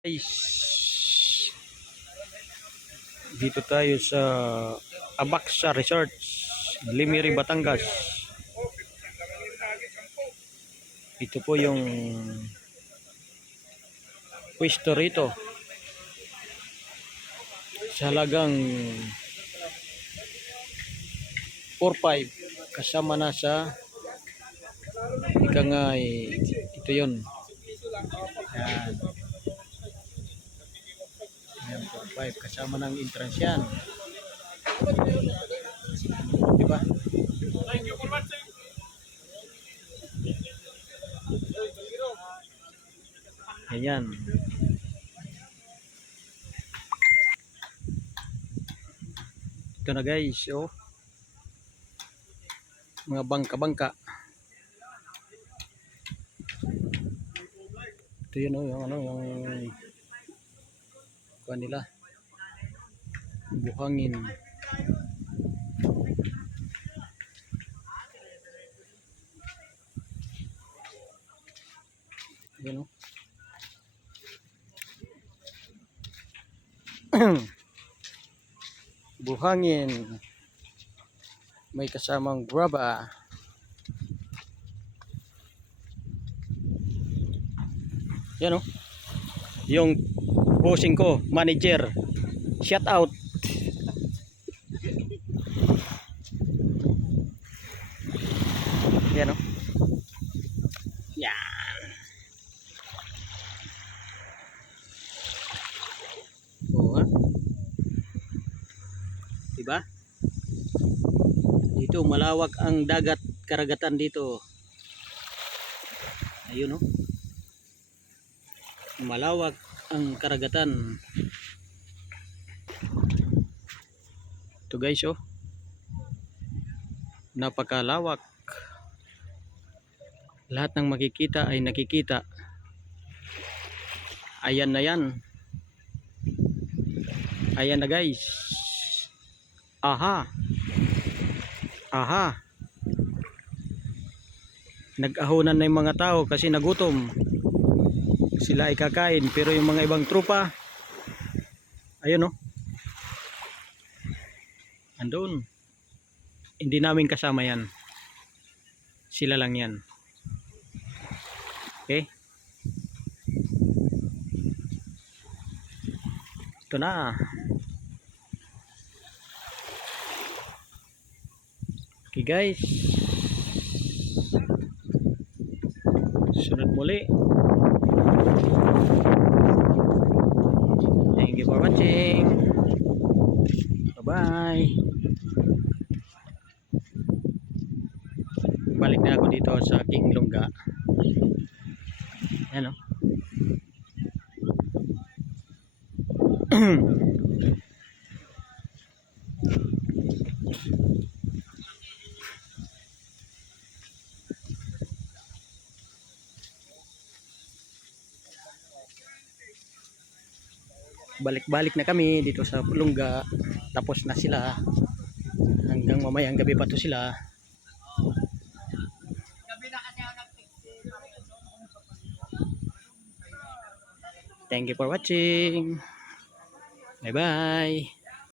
Guys, dito tayo sa Abaxa Resort, Limiri, Batangas. Ito po yung pwesto rito. Sa halagang 4-5 kasama na sa ika nga ito yun. Ayan. Ayan, 4-5 kasama ng entrance yan. Diba? Ayan. Ito na guys, oh. Mga bangka-bangka. Ito yun, oh, yung kuha nila. Buhangin. Ayan, oh. Buhangin. May kasamang graba. Yan, oh. Yung bossing ko, manager. Shout out. Yan, oh. Yan. Oo, ha? Diba? Dito malawak ang dagat, karagatan dito. Ayun, oh. Malawak ang karagatan. Ito guys, oh. Napakalawak. Lahat ng makikita ay nakikita. Ayan na yan. Ayan na guys. Aha. Aha. Nag-ahonan na yung mga tao kasi nagutom. Sila ay kakain, pero yung mga ibang trupa, ayun, oh. Andun. Hindi namin kasama yan. Sila lang yan. Okay? Ito na. Okay guys. Sunod muli. Thank you for watching. Bye-bye. Balik na ako dito sa King Lungga. Ayan, oh. Balik-balik na kami dito sa Lungga. Tapos na sila. Hanggang mamayang gabi pa to sila. Thank you for watching. Bye bye.